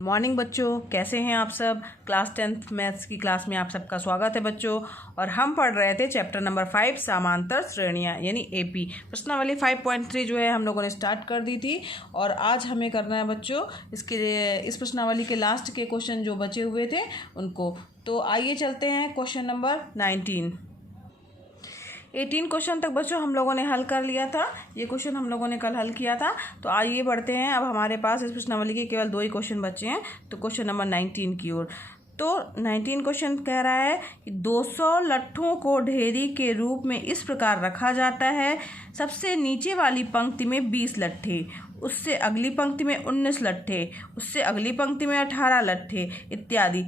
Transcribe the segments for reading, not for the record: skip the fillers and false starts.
Morning बच्चों, कैसे हैं आप सब। क्लास 10th मैथ्स की क्लास में आप सबका स्वागत है बच्चों। और हम पढ़ रहे थे चैप्टर नंबर 5 समांतर श्रेणियाँ यानी एपी। प्रश्नावली 5.3 जो है हम लोगों ने स्टार्ट कर दी थी और आज हमें करना है बच्चों इस प्रश्नावली के लास्ट के क्वेश्चन जो बचे हुए थे उनको। तो आइए चलते हैं क्वेश्चन नंबर 19। 18 क्वेश्चन तक बच्चों हम लोगों ने हल कर लिया था। ये क्वेश्चन हम लोगों ने कल हल किया था। तो आइए बढ़ते हैं, अब हमारे पास इस प्रश्नावली के केवल 2 ही क्वेश्चन बचे हैं। तो क्वेश्चन नंबर 19 की ओर। तो 19 क्वेश्चन कह रहा है कि 200 लट्ठों को ढेरी के रूप में इस प्रकार रखा जाता है। सबसे नीचे वाली पंक्ति में 20 लट्ठे, उससे अगली पंक्ति में 19 लट्ठे, उससे अगली पंक्ति में 18 लट्ठे इत्यादि।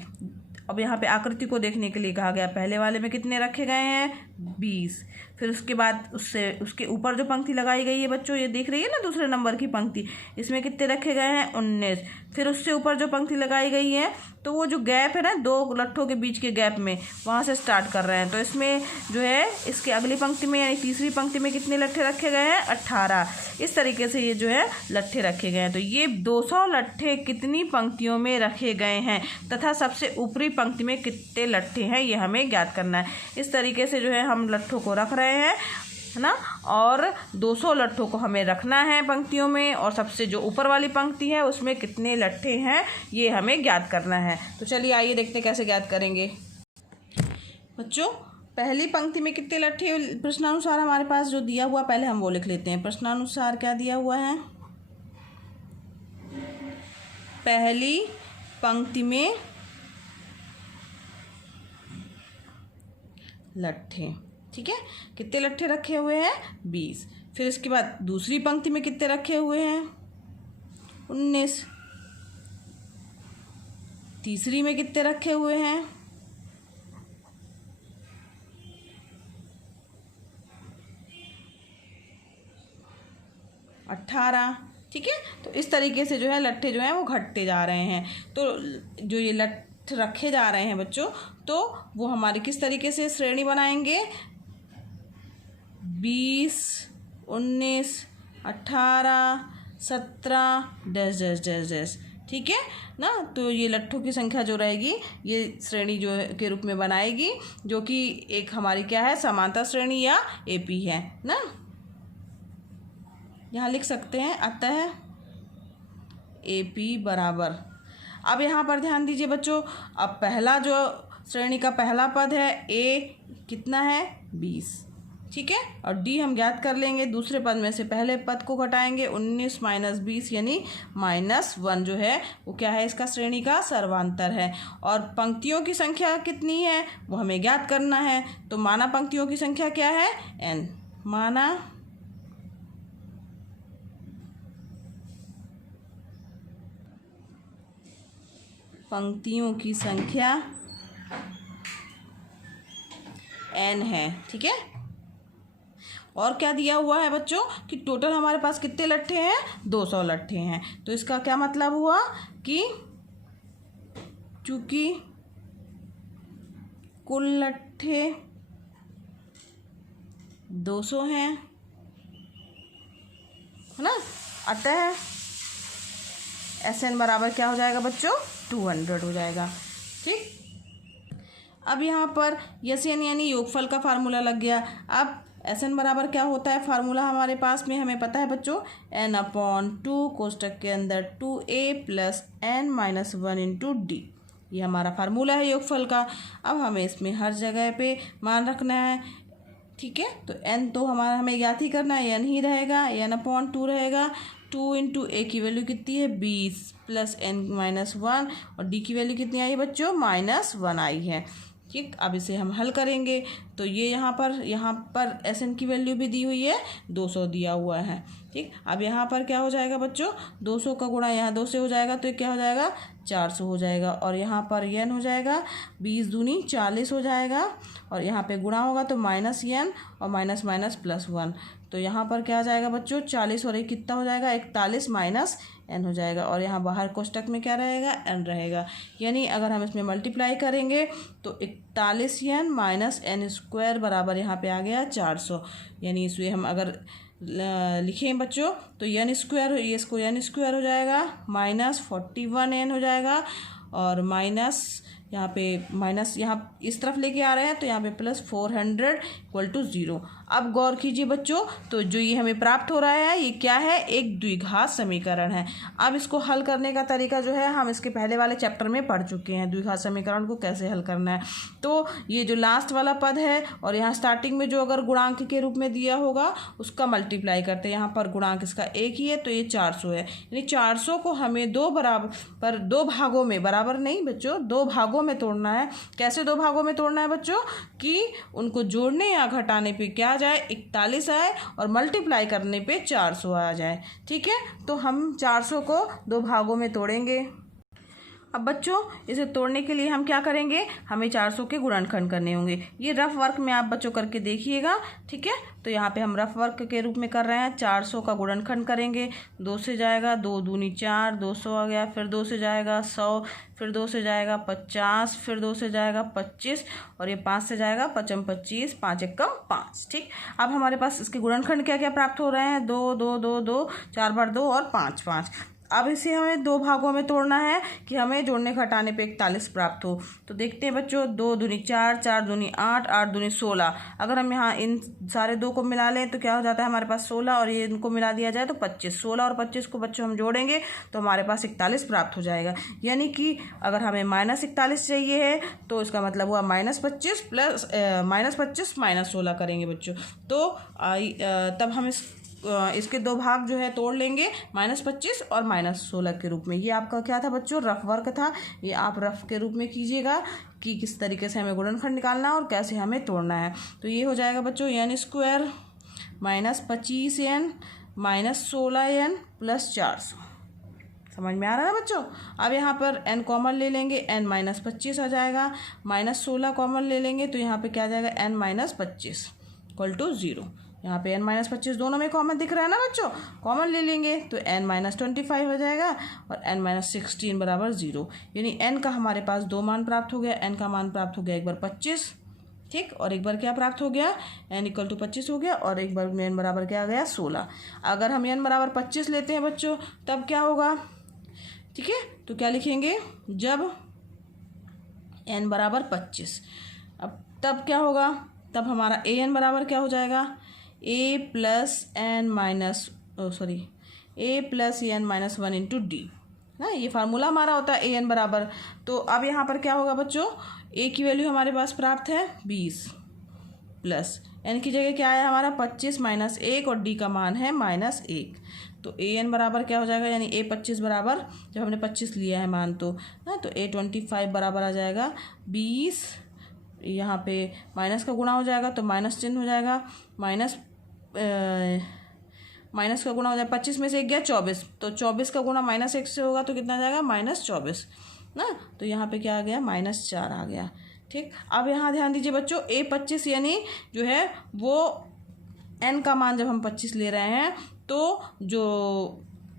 अब यहाँ पे आकृति को देखने के लिए कहा गया, पहले वाले में कितने रखे गए हैं 20। फिर उसके बाद उसके ऊपर जो पंक्ति लगाई गई है बच्चों, ये देख रही है ना दूसरे नंबर की पंक्ति, इसमें कितने रखे गए हैं 19। फिर उससे ऊपर जो पंक्ति लगाई गई है तो वो जो गैप है ना 2 लट्ठों के बीच के गैप में, वहाँ से स्टार्ट कर रहे हैं। तो इसमें जो है इसके अगली पंक्ति में यानी तीसरी पंक्ति में कितने लट्ठे रखे गए हैं 18। इस तरीके से ये जो है लट्ठे रखे गए हैं। तो ये 200 लट्ठे कितनी पंक्तियों में रखे गए हैं तथा सबसे ऊपरी पंक्ति में कितने लट्ठे हैं, ये हमें ज्ञात करना है। इस तरीके से जो है हम लट्ठों को रख रहे हैं, है ना। और 200 लट्ठों को हमें रखना है पंक्तियों में, और सबसे जो ऊपर वाली पंक्ति है उसमें कितने लट्ठे हैं ये हमें ज्ञात करना है। तो चलिए आइए देखते हैं कैसे ज्ञात करेंगे बच्चों। पहली पंक्ति में कितने लट्ठे प्रश्नानुसार हमारे पास जो दिया हुआ, पहले हम वो लिख लेते हैं। प्रश्नानुसार क्या दिया हुआ है, पहली पंक्ति में लट्ठे, ठीक है। कितने लट्ठे रखे हुए हैं 20। फिर इसके बाद दूसरी पंक्ति में कितने रखे हुए हैं 19। तीसरी में कितने रखे हुए हैं 18, ठीक है। तो इस तरीके से जो है लट्ठे जो हैं वो घटते जा रहे हैं। तो जो ये लट्ठे रखे जा रहे हैं बच्चों, तो वो हमारी किस तरीके से श्रेणी बनाएंगे, 20, 19, 18, 17 डैश डैश डैश डैश, ठीक है ना। तो ये लट्ठों की संख्या जो रहेगी ये श्रेणी जो के रूप में बनाएगी, जो कि एक हमारी क्या है समांतर श्रेणी या एपी है ना। यहाँ लिख सकते हैं अतः एपी बराबर। अब यहाँ पर ध्यान दीजिए बच्चों, अब पहला जो श्रेणी का पहला पद है ए कितना है 20, ठीक है। और डी हम ज्ञात कर लेंगे, दूसरे पद में से पहले पद को घटाएंगे, 19 - 20 यानी -1 जो है वो क्या है, इसका श्रेणी का सर्वांतर है। और पंक्तियों की संख्या कितनी है वो हमें ज्ञात करना है। तो माना पंक्तियों की संख्या क्या है n, माना पंक्तियों की संख्या n है, ठीक है। और क्या दिया हुआ है बच्चों कि टोटल हमारे पास कितने लट्ठे हैं 200 लट्ठे हैं। तो इसका क्या मतलब हुआ कि चूंकि कुल लट्ठे 200 हैं, है ना, अतः SN बराबर क्या हो जाएगा बच्चों 200 हो जाएगा, ठीक। अब यहाँ पर SN यानी योगफल का फार्मूला लग गया। अब SN बराबर क्या होता है, फार्मूला हमारे पास में हमें पता है बच्चों, n/2 कोष्टक के अंदर 2a + n - 1 × d, ये हमारा फार्मूला है योगफल का। अब हमें इसमें हर जगह पे मान रखना है, ठीक है। तो n तो हमें ज्ञात ही करना है, n ही रहेगा, n/2 रहेगा। 2 × a की वैल्यू कितनी है 20 + n - 1, और d की वैल्यू कितनी आई बच्चों -1 आई है, ठीक। अब इसे हम हल करेंगे तो ये यहाँ पर SN की वैल्यू भी दी हुई है, 200 दिया हुआ है, ठीक। अब यहाँ पर क्या हो जाएगा बच्चों, 200 का गुणा यहाँ 2 से हो जाएगा तो क्या हो जाएगा 400 हो जाएगा। और यहाँ पर n हो जाएगा 20 दूनी 40 हो जाएगा, और यहाँ पे गुणा होगा तो -n और माइनस माइनस +1। तो यहाँ पर क्या आ जाएगा बच्चों 40 और 1 कितना हो जाएगा 41 - n हो जाएगा। और यहाँ बाहर कोष्टक में क्या रहेगा n रहेगा, यानी अगर हम इसमें मल्टीप्लाई करेंगे तो 41n - n² बराबर यहाँ पे आ गया 400। यानी इसमें हम अगर लिखें बच्चों तो n स्क्वायर, ये इसको n स्क्वायर हो जाएगा, माइनस 41n हो जाएगा, और माइनस यहाँ पे माइनस यहाँ इस तरफ लेके आ रहे हैं तो यहाँ पे प्लस 400 इक्वल टू 0। अब गौर कीजिए बच्चों, तो जो ये हमें प्राप्त हो रहा है ये क्या है, एक द्विघात समीकरण है। अब इसको हल करने का तरीका जो है हम इसके पहले वाले चैप्टर में पढ़ चुके हैं, द्विघात समीकरण को कैसे हल करना है। तो ये जो लास्ट वाला पद है और यहाँ स्टार्टिंग में जो अगर गुणांक के रूप में दिया होगा उसका मल्टीप्लाई करते हैं, यहाँ पर गुणांक इसका एक ही है तो ये 400 है, यानी 400 को हमें दो भागों में, बराबर नहीं बच्चों, दो भागों में तोड़ना है। कैसे दो भागों में तोड़ना है बच्चों, कि उनको जोड़ने या घटाने पे क्या आ जाए 41 आए और मल्टीप्लाई करने पे 400 आ जाए। ठीक है, तो हम 400 को दो भागों में तोड़ेंगे। अब बच्चों इसे तोड़ने के लिए हम क्या करेंगे, हमें 400 के गुणनखंड करने होंगे। ये रफ वर्क में आप बच्चों करके देखिएगा। ठीक है, तो यहाँ पे हम रफ वर्क के रूप में कर रहे हैं। 400 का गुणनखंड करेंगे, 2 से जाएगा 2 दूनी 4, 200 आ गया, फिर 2 से जाएगा 100, फिर 2 से जाएगा 50, फिर 2 से जाएगा 25, और ये 5 से जाएगा 55 25, 5 एकम 5। ठीक, अब हमारे पास इसके गुणनखंड क्या क्या प्राप्त हो रहे हैं, 2 2 2 2, 4 बार 2 और 5 5। अब इसे हमें दो भागों में तोड़ना है कि हमें जोड़ने घटाने पे 41 प्राप्त हो। तो देखते हैं बच्चों, 2 दूनी 4, 4 दूनी 8, 8 दूनी 16। अगर हम यहाँ इन सारे दो को मिला लें तो क्या हो जाता है हमारे पास 16, और ये इनको मिला दिया जाए तो 25। 16 और 25 को बच्चों हम जोड़ेंगे तो हमारे पास 41 प्राप्त हो जाएगा। यानी कि अगर हमें -41 चाहिए है तो इसका मतलब हुआ -25 प्लस -25 -16 करेंगे बच्चों। तो तब हम इसके दो भाग जो है तोड़ लेंगे, -25 और -16 के रूप में। ये आपका क्या था बच्चों, रफ वर्क था। ये आप रफ के रूप में कीजिएगा कि किस तरीके से हमें गुणनखंड निकालना है और कैसे हमें तोड़ना है। तो ये हो जाएगा बच्चों n square -25n -16n plus 400। समझ में आ रहा है ना बच्चों। अब यहाँ पर n कॉमन ले लेंगे, n -25 आ जाएगा, -16 कॉमन ले लेंगे तो यहाँ पे क्या आ जाएगा, n -25 इक्वल टू 0। यहाँ पे n -25 दोनों में कॉमन दिख रहा है ना बच्चों, कॉमन ले लेंगे तो n -25 हो जाएगा और n -16 बराबर 0। यानी n का हमारे पास दो मान प्राप्त हो गया। n का मान प्राप्त हो गया एक बार 25, ठीक, और एक बार क्या प्राप्त हो गया, n इक्वल टू 25 हो गया, और एक बार में n बराबर क्या आ गया 16। अगर हम n बराबर 25 लेते हैं बच्चों तब क्या होगा, ठीक है, तो क्या लिखेंगे, जब n बराबर 25, अब तब क्या होगा, तब हमारा an बराबर क्या हो जाएगा, a plus n -1 into D ना, ये फार्मूला हमारा होता है an बराबर। तो अब यहाँ पर क्या होगा बच्चों, a की वैल्यू हमारे पास प्राप्त है 20, प्लस n की जगह क्या आया हमारा 25 -1 और d का मान है -1। तो an बराबर क्या हो जाएगा, यानी a 25 बराबर, जब हमने 25 लिया है मान तो ना, तो a 25 बराबर आ जाएगा 20। यहाँ पे माइनस का गुणा हो जाएगा तो माइनस चिन्ह हो जाएगा, माइनस का गुणा हो जाएगा, 25 में से 1 गया 24, तो 24 का गुणा -1 से होगा तो कितना आ जाएगा, -24 ना। तो यहाँ पे क्या आ गया, -4 आ गया। ठीक, अब यहाँ ध्यान दीजिए बच्चों, a 25 यानी जो है वो n का मान जब हम 25 ले रहे हैं तो जो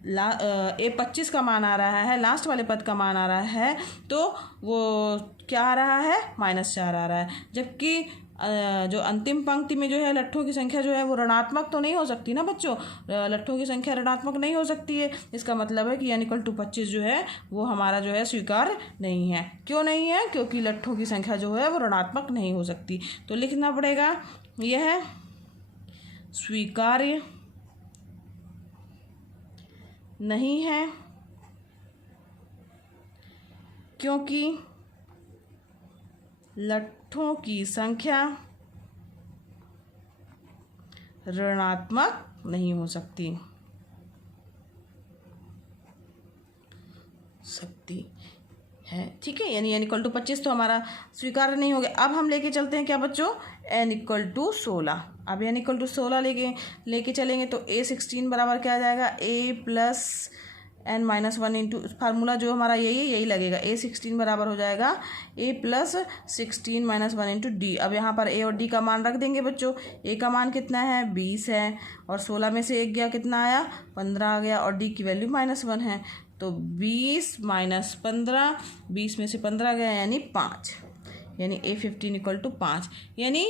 a 25 का मान आ रहा है, लास्ट वाले पद का मान आ रहा है, तो वो क्या आ रहा है, -4 आ रहा है। जबकि जो अंतिम पंक्ति में जो है लट्ठों की संख्या जो है वो ऋणात्मक तो नहीं हो सकती ना बच्चों, लट्ठों की संख्या ऋणात्मक नहीं हो सकती है। इसका मतलब है कि n इक्वल टू 25 जो है वो हमारा जो है स्वीकार्य नहीं है। क्यों नहीं है, क्योंकि लट्ठों की संख्या जो है वो ऋणात्मक नहीं हो सकती। तो लिखना पड़ेगा यह स्वीकार्य नहीं है क्योंकि लट्ठों की संख्या ऋणात्मक नहीं हो सकती है। ठीक है, यानी n इक्वल टू 25 तो हमारा स्वीकार्य नहीं हो गया। अब हम लेके चलते हैं क्या बच्चों, n इक्वल टू 16। अब n इक्वल टू 16 लेके चलेंगे तो a 16 बराबर क्या आ जाएगा, a plus n -1 into, formula जो हमारा यही लगेगा, a 16 बराबर हो जाएगा a प्लस 16 -1 इंटू डी। अब यहाँ पर a और d का मान रख देंगे बच्चों। a का मान कितना है, 20 है, और 16 में से 1 गया, कितना आया, 15 आ गया, और d की वैल्यू -1 है। तो 20 - 15, 20 में से 15 गया यानी 5, यानी a 15 इक्वल टू 5। यानी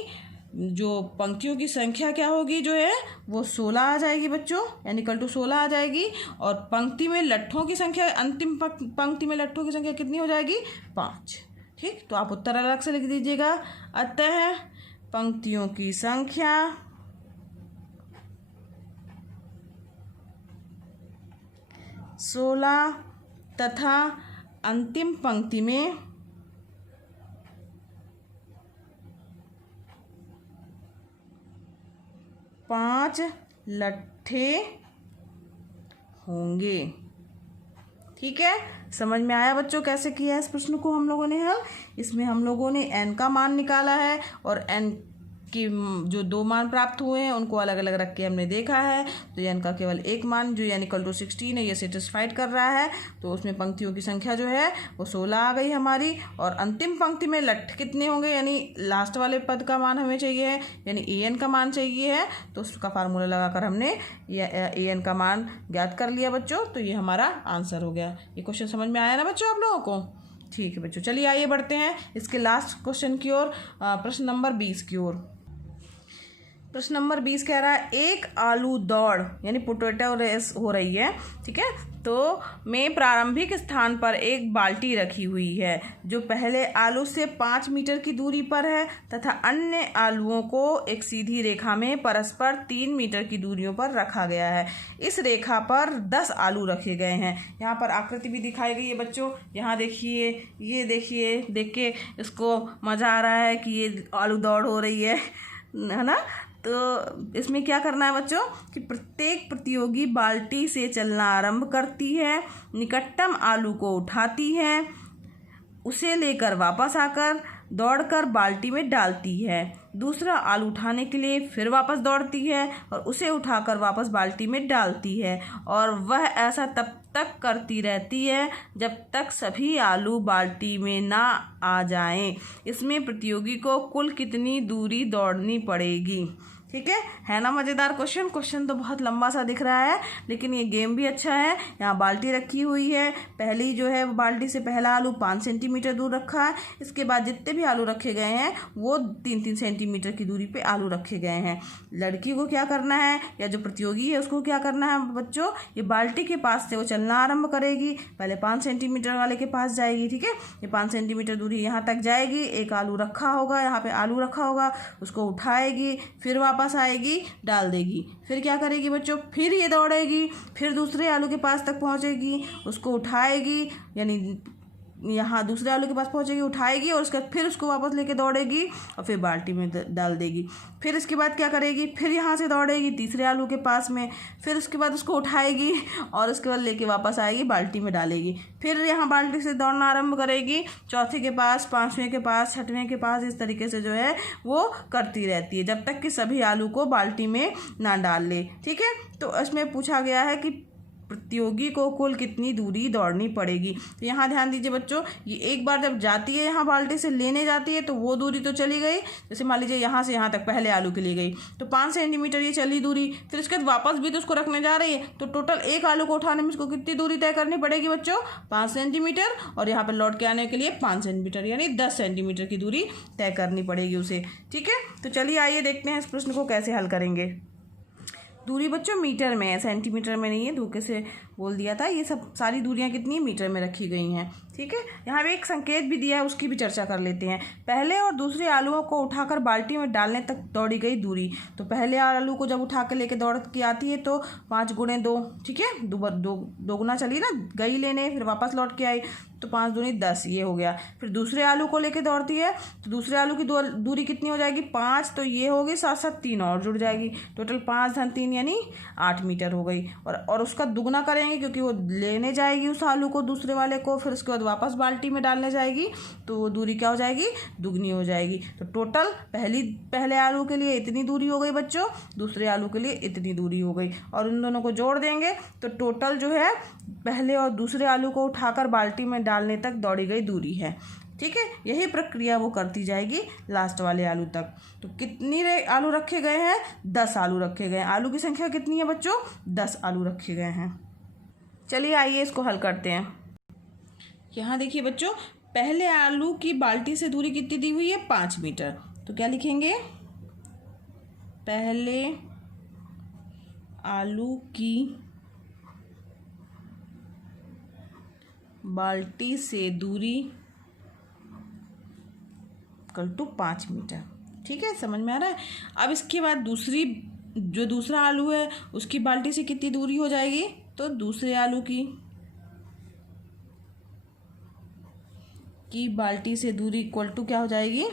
जो पंक्तियों की संख्या क्या होगी जो है वो 16 आ जाएगी बच्चों, यानी इक्वल टू 16 आ जाएगी। और पंक्ति में लट्ठों की संख्या, अंतिम पंक्ति में लट्ठों की संख्या कितनी हो जाएगी? 5। ठीक, तो आप उत्तर अलग से लिख दीजिएगा। अतः पंक्तियों की संख्या 16 तथा अंतिम पंक्ति में 5 लट्ठे होंगे। ठीक है, समझ में आया बच्चों कैसे किया है इस प्रश्न को हम लोगों ने हल? इसमें हम लोगों ने n का मान निकाला है और n की जो 2 मान प्राप्त हुए हैं उनको अलग अलग रख के हमने देखा है। तो n का केवल एक मान जो n इक्वल टू 16 है ये सेटिस्फाइड कर रहा है, तो उसमें पंक्तियों की संख्या जो है वो 16 आ गई हमारी। और अंतिम पंक्ति में लट्ठ कितने होंगे, यानी लास्ट वाले पद का मान हमें चाहिए है, यानी an का मान चाहिए है। तो उसका फार्मूला लगाकर हमने an का मान ज्ञात कर लिया बच्चों। तो ये हमारा आंसर हो गया। ये क्वेश्चन समझ में आया ना बच्चों आप लोगों को? ठीक है बच्चों, चलिए आइए बढ़ते हैं इसके लास्ट क्वेश्चन की ओर, प्रश्न नंबर 20 की ओर। प्रश्न नंबर 20 कह रहा है एक आलू दौड़ यानी पोटैटो रेस हो रही है। ठीक है, तो में प्रारंभिक स्थान पर एक बाल्टी रखी हुई है जो पहले आलू से 5 मीटर की दूरी पर है तथा अन्य आलुओं को एक सीधी रेखा में परस्पर 3 मीटर की दूरियों पर रखा गया है। इस रेखा पर 10 आलू रखे गए हैं। यहाँ पर आकृति भी दिखाई गई है बच्चों, यहाँ देखिए, ये देखिए, देख के इसको मज़ा आ रहा है कि ये आलू दौड़ हो रही है ना। तो इसमें क्या करना है बच्चों कि प्रत्येक प्रतियोगी बाल्टी से चलना आरंभ करती है, निकटतम आलू को उठाती है, उसे लेकर वापस आकर दौड़कर बाल्टी में डालती है, दूसरा आलू उठाने के लिए फिर वापस दौड़ती है और उसे उठाकर वापस बाल्टी में डालती है, और वह ऐसा तब तक करती रहती है जब तक सभी आलू बाल्टी में ना आ जाएं। इसमें प्रतियोगी को कुल कितनी दूरी दौड़नी पड़ेगी? ठीक है ना मज़ेदार क्वेश्चन? क्वेश्चन तो बहुत लंबा सा दिख रहा है लेकिन ये गेम भी अच्छा है। यहाँ बाल्टी रखी हुई है, पहली जो है बाल्टी से पहला आलू 5 सेंटीमीटर दूर रखा है, इसके बाद जितने भी आलू रखे गए हैं वो 3-3 सेंटीमीटर की दूरी पे आलू रखे गए हैं। लड़की को क्या करना है, या जो प्रतियोगी है उसको क्या करना है बच्चों, ये बाल्टी के पास से वो चलना आरंभ करेगी। पहले 5 सेंटीमीटर वाले के पास जाएगी। ठीक है, ये 5 सेंटीमीटर दूरी यहाँ तक जाएगी, एक आलू रखा होगा, यहाँ पे आलू रखा होगा, उसको उठाएगी, फिर वापस आएगी, डाल देगी, फिर क्या करेगी बच्चों, फिर ये दौड़ेगी, फिर दूसरे आलू के पास तक पहुंचेगी, उसको उठाएगी, यानी यहाँ दूसरे आलू के पास पहुंचेगी, उठाएगी और उसके बाद फिर उसको वापस लेके दौड़ेगी और फिर बाल्टी में डाल देगी। फिर इसके बाद क्या करेगी, फिर यहाँ से दौड़ेगी तीसरे आलू के पास में, फिर उसके बाद उसको उठाएगी और उसके बाद लेके वापस आएगी, बाल्टी में डालेगी, फिर यहाँ बाल्टी से दौड़ना आरंभ करेगी, चौथे के पास, 5वें के पास, 6वें के पास, इस तरीके से जो है वो करती रहती है जब तक कि सभी आलू को बाल्टी में ना डाल ले। ठीक है, तो इसमें पूछा गया है कि प्रतियोगी को कुल कितनी दूरी दौड़नी पड़ेगी। तो यहाँ ध्यान दीजिए बच्चों, ये एक बार जब जाती है यहाँ बाल्टी से लेने जाती है तो वो दूरी तो चली गई, जैसे मान लीजिए यहाँ से यहाँ तक पहले आलू के लिए गई तो 5 सेंटीमीटर ये चली दूरी, फिर उसके बाद वापस भी तो उसको रखने जा रही है, तो टोटल एक आलू को उठाने में उसको कितनी दूरी तय करनी पड़ेगी बच्चों, 5 सेंटीमीटर, और यहाँ पर लौट के आने के लिए 5 सेंटीमीटर, यानी 10 सेंटीमीटर की दूरी तय करनी पड़ेगी उसे। ठीक है, तो चलिए आइए देखते हैं इस प्रश्न को कैसे हल करेंगे। दूरी बच्चों मीटर में है, सेंटीमीटर में नहीं है, धोखे से बोल दिया था। ये सब सारी दूरियां कितनी मीटर में रखी गई हैं। ठीक है, यहाँ पे एक संकेत भी दिया है, उसकी भी चर्चा कर लेते हैं। पहले और दूसरे आलूओं को उठाकर बाल्टी में डालने तक दौड़ी गई दूरी। तो पहले आलू को जब उठा कर लेके दौड़ के आती है तो 5 गुणे 2, ठीक है, दो गुना चली ना, गई लेने, फिर वापस लौट के आई तो 5 दूनी 10, ये हो गया। फिर दूसरे आलू को लेके दौड़ती है तो दूसरे आलू की दूरी कितनी हो जाएगी, 5, तो ये होगी, साथ साथ 3 और जुड़ जाएगी, टोटल 5 धन 3 यानी 8 मीटर हो गई। और उसका दुगना करेंगे क्योंकि वो लेने जाएगी उस आलू को दूसरे वाले को, फिर उसके बाद वापस बाल्टी में डालने जाएगी तो वो दूरी क्या हो जाएगी, दुगनी हो जाएगी। तो टोटल पहले आलू के लिए इतनी दूरी हो गई बच्चों, दूसरे आलू के लिए इतनी दूरी हो गई, और उन दोनों को जोड़ देंगे तो टोटल जो है पहले और दूसरे आलू को उठाकर बाल्टी में डालने तक दौड़ी गई दूरी है। ठीक है, यही प्रक्रिया वो करती जाएगी लास्ट वाले आलू तक। तो कितनी आलू रखे गए हैं, 10 आलू रखे गए हैं। आलू की संख्या कितनी है बच्चों, 10 आलू रखे गए हैं। चलिए आइए इसको हल करते हैं। यहाँ देखिए बच्चों, पहले आलू की बाल्टी से दूरी कितनी दी हुई है, 5 मीटर। तो क्या लिखेंगे, पहले आलू की बाल्टी से दूरी इक्वल टू 5 मीटर। ठीक है, समझ में आ रहा है। अब इसके बाद दूसरा आलू है उसकी बाल्टी से कितनी दूरी हो जाएगी, तो दूसरे आलू की बाल्टी से दूरी इक्वल टू क्या हो जाएगी,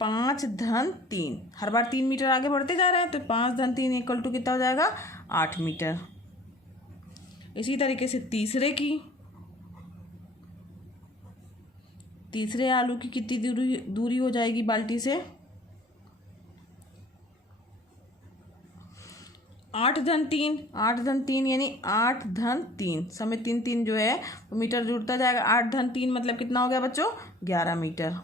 5-3। हर बार 3 मीटर आगे बढ़ते जा रहे हैं, तो 5-3 इक्वल टू कितना हो जाएगा, 8 मीटर। इसी तरीके से तीसरे आलू की कितनी दूरी हो जाएगी बाल्टी से, 8-3 यानी 8-3 समय 3 जो है वो मीटर जुड़ता जाएगा। 8-3 मतलब कितना हो गया बच्चों, 11 मीटर।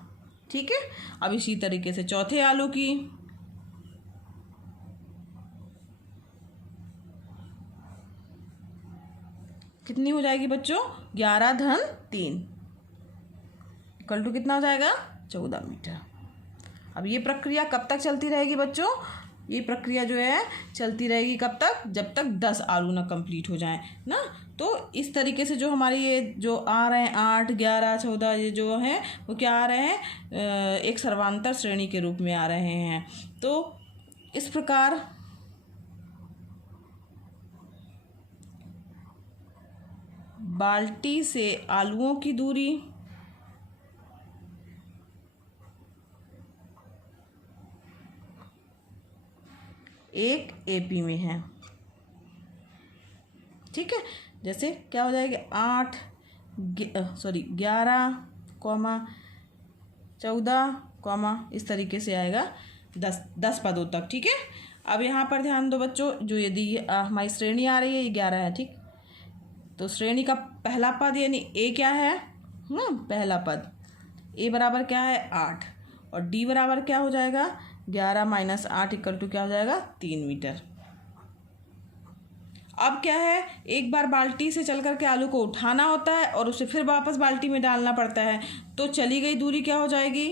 ठीक है, अब इसी तरीके से चौथे आलू की कितनी हो जाएगी बच्चों, 11-3 इक्वल टू कितना हो जाएगा, 14 मीटर। अब ये प्रक्रिया कब तक चलती रहेगी बच्चों, ये प्रक्रिया जो है चलती रहेगी कब तक, जब तक 10 आलू ना कंप्लीट हो जाएं ना। तो इस तरीके से जो हमारे ये जो आ रहे हैं 8, 11, 14 ये जो हैं वो क्या आ रहे हैं, एक सर्वांतर श्रेणी के रूप में आ रहे हैं। तो इस प्रकार बाल्टी से आलूओं की दूरी एक एपी में है। ठीक है, जैसे क्या हो जाएगा, 11, 14, इस तरीके से आएगा 10 पदों तक। ठीक है, अब यहाँ पर ध्यान दो बच्चों, जो यदि हमारी श्रेणी आ रही है ये 11 है। ठीक, तो श्रेणी का पहला पद यानी ए क्या है, पहला पद ए बराबर क्या है, 8, और डी बराबर क्या हो जाएगा, 11 - 8 इक्वल टू क्या हो जाएगा, 3 मीटर। अब क्या है, एक बार बाल्टी से चल कर के आलू को उठाना होता है और उसे फिर वापस बाल्टी में डालना पड़ता है। तो चली गई दूरी क्या हो जाएगी,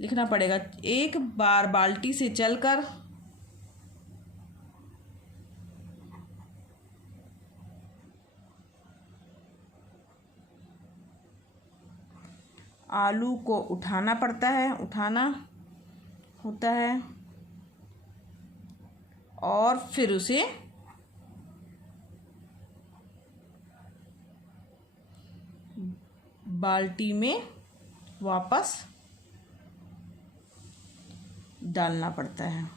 लिखना पड़ेगा, एक बार बाल्टी से चलकर आलू को उठाना पड़ता है, उठाना होता है और फिर उसे बाल्टी में वापस डालना पड़ता है।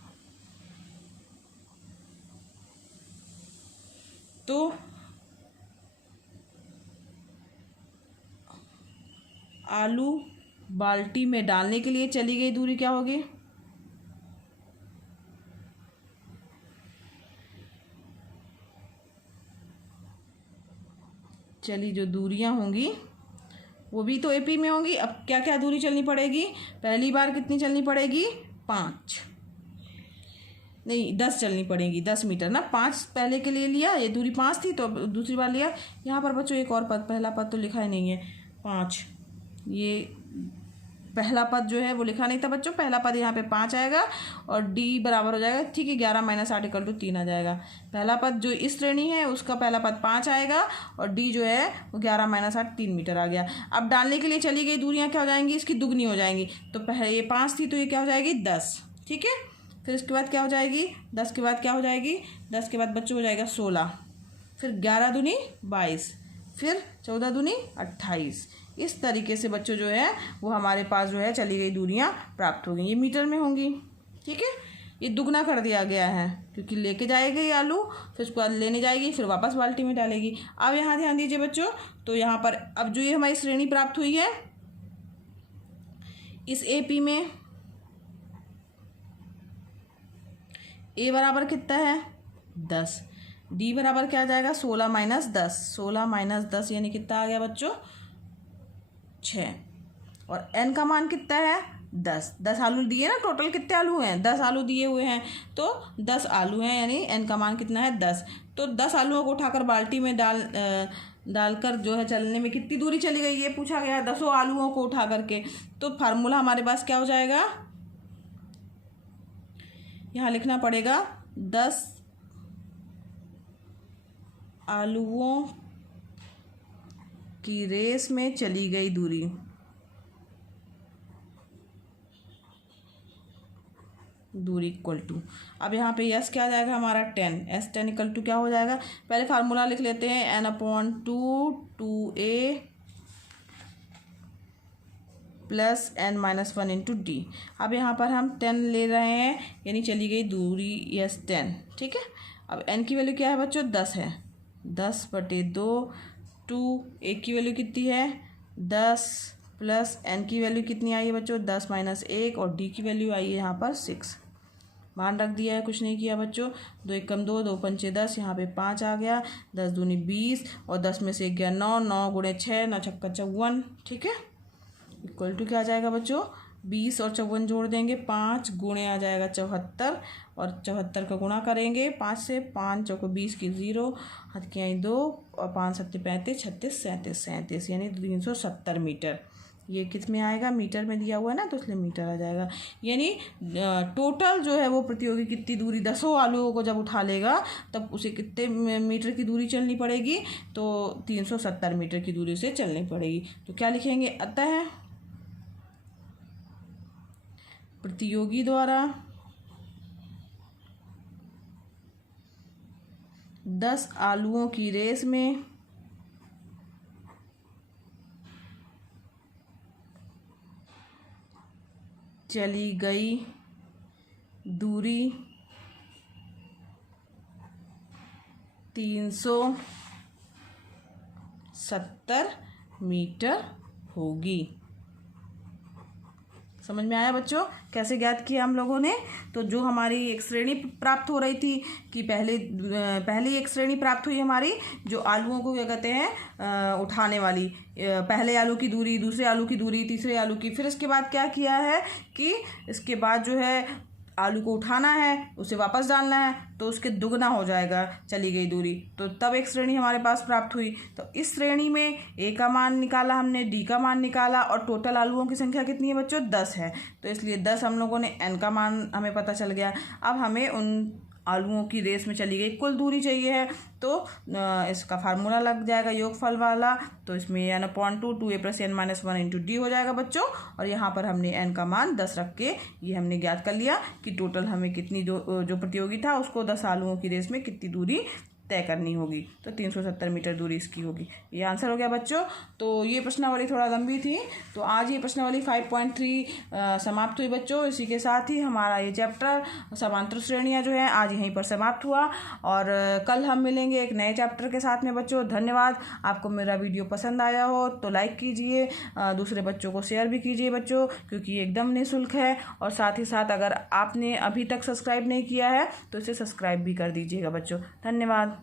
तो आलू बाल्टी में डालने के लिए चली गई दूरी क्या होगी, चली जो दूरियां होंगी वो भी तो एपी में होंगी। अब क्या क्या दूरी चलनी पड़ेगी, पहली बार कितनी चलनी पड़ेगी, 10 चलनी पड़ेगी, 10 मीटर ना। 5 पहले के लिए लिया, ये दूरी 5 थी, तो दूसरी बार लिया। यहाँ पर बच्चों एक और पद, पहला पद तो लिखा ही नहीं है, 5, ये पहला पद जो है वो लिखा नहीं था बच्चों, पहला पद यहाँ पे 5 आएगा और डी बराबर हो जाएगा, ठीक है, 11 - 8 इक्वल टू 3 आ जाएगा। पहला पद जो इस श्रेणी है उसका पहला पद 5 आएगा और डी जो है वो 11 - 8 3 मीटर आ गया। अब डालने के लिए चली गई दूरियाँ क्या हो जाएंगी, इसकी दुगनी हो जाएंगी। तो पहले ये 5 थी तो ये क्या हो जाएगी, 10। ठीक है, फिर इसके बाद क्या हो जाएगी, 10 के बाद क्या हो जाएगी, 10 के बाद बच्चों हो जाएगा 16, फिर 11 दूनी 22, फिर 14 दूनी 28। इस तरीके से बच्चों जो है वो हमारे पास जो है चली गई दूरियां प्राप्त होंगी, ये मीटर में होंगी। ठीक है, ये दुगना कर दिया गया है क्योंकि लेके जाएगी आलू, फिर उसके बाद लेने जाएगी, फिर वापस बाल्टी में डालेगी। अब यहाँ ध्यान दीजिए बच्चों, तो यहाँ पर अब जो ये हमारी श्रेणी प्राप्त हुई है इस एपी में ए बराबर कितना है, 10, डी बराबर क्या आ जाएगा, 16 - 10, 16 - 10 यानी कितना आ गया बच्चों, 6, और एन का मान कितना है, 10 आलू दिए ना, टोटल कितने आलू हैं, 10 आलू दिए हुए हैं, तो 10 आलू हैं, यानी एन का मान कितना है, 10। तो 10 आलूओं को उठाकर बाल्टी में डालकर जो है चलने में कितनी दूरी चली गई ये पूछा गया है, 10 आलूओं को उठा करके। तो फार्मूला हमारे पास क्या हो जाएगा, यहाँ लिखना पड़ेगा 10 आलुओं की रेस में चली गई दूरी। इक्वल टू, अब यहाँ पे यस क्या आ जाएगा हमारा 10, एस 10 इक्वल टू क्या हो जाएगा, पहले फार्मूला लिख लेते हैं n/2 2a plus n-1 into D. अब यहाँ पर हम 10 ले रहे हैं, यानी चली गई दूरी यस 10, ठीक है। अब n की वैल्यू क्या है बच्चों, 10 है, 10/2 2 a की वैल्यू कितनी है 10 प्लस n की वैल्यू कितनी आई है बच्चों 10 - 1 और d की वैल्यू आई है यहाँ पर 6। मान रख दिया है, कुछ नहीं किया बच्चों। 2 × 1 = 2, 2 × 5 = 10, यहाँ पे 5 आ गया, 10 × 2 = 20 और 10 में से 1 गया 9, 9 × 6 9 × 6 = 54, ठीक है। इक्वल टू क्या आ जाएगा बच्चों, 20 और 54 जोड़ देंगे, 5 गुणे आ जाएगा 74 और 74 का गुणा करेंगे 5 से, 5 × 4 = 20 की 0, हाथ की आई 2 और 5 × 7 = 35, 36 37 37 यानी 370 मीटर। ये किस में आएगा, मीटर में दिया हुआ है ना, तो इसलिए मीटर आ जाएगा। यानी टोटल जो है वो प्रतियोगी कितनी दूरी 10 आलुओं को जब उठा लेगा तब उसे कितने मीटर की दूरी चलनी पड़ेगी, तो 370 मीटर की दूरी से चलनी पड़ेगी। तो क्या लिखेंगे, अतः प्रतियोगी द्वारा 10 आलुओं की रेस में चली गई दूरी 370 मीटर होगी। समझ में आया बच्चों, कैसे ज्ञात किया हम लोगों ने। तो जो हमारी एक श्रेणी प्राप्त हो रही थी कि पहली एक श्रेणी प्राप्त हुई हमारी, जो आलुओं को क्या कहते हैं उठाने वाली, पहले आलू की दूरी, दूसरे आलू की दूरी, तीसरे आलू की, फिर इसके बाद क्या किया है कि इसके बाद जो है आलू को उठाना है, उसे वापस डालना है, तो उसके दुगना हो जाएगा चली गई दूरी। तो तब एक श्रेणी हमारे पास प्राप्त हुई। तो इस श्रेणी में ए का मान निकाला हमने, डी का मान निकाला और टोटल आलुओं की संख्या कितनी है बच्चों, 10 है। तो इसलिए 10 हम लोगों ने, एन का मान हमें पता चल गया। अब हमें उन आलुओं की रेस में चली गई कुल दूरी चाहिए है, तो इसका फार्मूला लग जाएगा योगफल वाला। तो इसमें n/2 2a + n-1 into D हो जाएगा बच्चों। और यहाँ पर हमने n का मान 10 रख के ये हमने ज्ञात कर लिया कि टोटल हमें कितनी जो प्रतियोगी था उसको 10 आलुओं की रेस में कितनी दूरी तय करनी होगी। तो 370 मीटर दूरी इसकी होगी। ये आंसर हो गया बच्चों। तो ये प्रश्नावली थोड़ा लंबी थी, तो आज ये प्रश्नावली 5.3 समाप्त हुई बच्चों। इसी के साथ ही हमारा ये चैप्टर समांतर श्रेणियाँ जो है आज यहीं पर समाप्त हुआ और कल हम मिलेंगे एक नए चैप्टर के साथ में बच्चों। धन्यवाद। आपको मेरा वीडियो पसंद आया हो तो लाइक कीजिए, दूसरे बच्चों को शेयर भी कीजिए बच्चों, क्योंकि ये एकदम निःशुल्क है। और साथ ही साथ अगर आपने अभी तक सब्सक्राइब नहीं किया है तो इसे सब्सक्राइब भी कर दीजिएगा बच्चों। धन्यवाद।